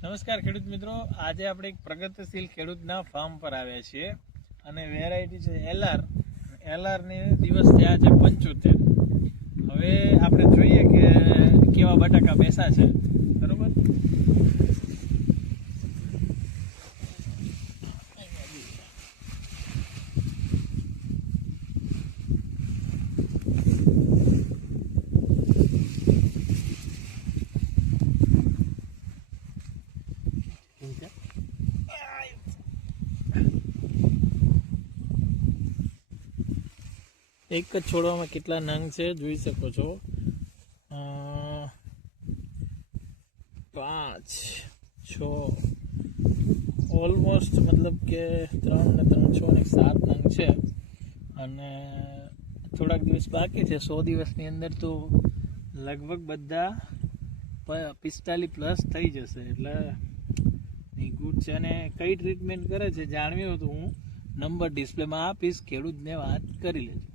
નમસ્કાર ખેડૂત મિત્રો, આજે આપણે એક પ્રગતિશીલ ખેડૂતના ફાર્મ પર આવ્યા છીએ અને વેરાયટી છે એલઆર ની દિવસ થયા છે 75. હવે આપણે જોઈએ કે કેવા બટાકા બેસા છે. બરોબર, એક જ છોડવામાં કેટલા નંગ છે જોઈ શકો છો. 5, 6 ઓલમોસ્ટ, મતલબ કે 3 ને 3, 6 ને 7 નંગ છે અને થોડાક દિવસ બાકી છે. 100 દિવસની અંદર તો લગભગ બધા 45+ થઈ જશે. એટલે ગુડ છે. અને કઈ ટ્રીટમેન્ટ કરે છે જાણવી હોય તો હું નંબર ડિસ્પ્લેમાં આપીશ, ખેડૂતને વાત કરી લેજો.